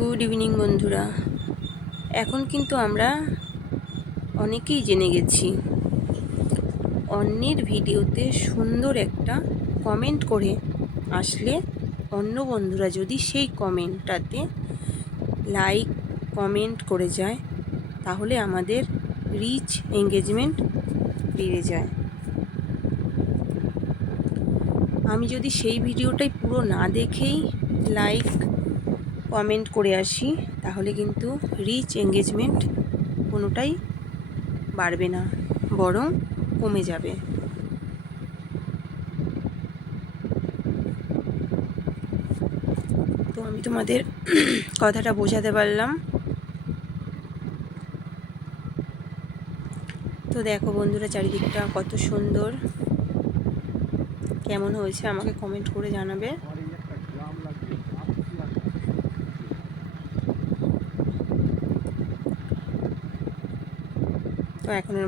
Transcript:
Good evening বন্ধুরা। এখন কিন্তু আমরা অনেকেই জেনে গেছি, অন্যের ভিডিওতে সুন্দর একটা কমেন্ট করে আসলে অন্য বন্ধুরা যদি সেই কমেন্টটাতে লাইক কমেন্ট করে যায় তাহলে আমাদের রিচ এঙ্গেজমেন্ট বেড়ে যায়। আমি যদি সেই ভিডিওটাই পুরো না দেখেই লাইক কমেন্ট করে আসি তাহলে কিন্তু রিচ এঙ্গেজমেন্ট কোনোটাই বাড়বে না, বরং কমে যাবে। তো আমি তোমাদের কথাটা বোঝাতে পারলাম। তো দেখো বন্ধুরা, চারিদিকটা কত সুন্দর, কেমন হয়েছে আমাকে কমেন্ট করে জানাবে। তো এখনের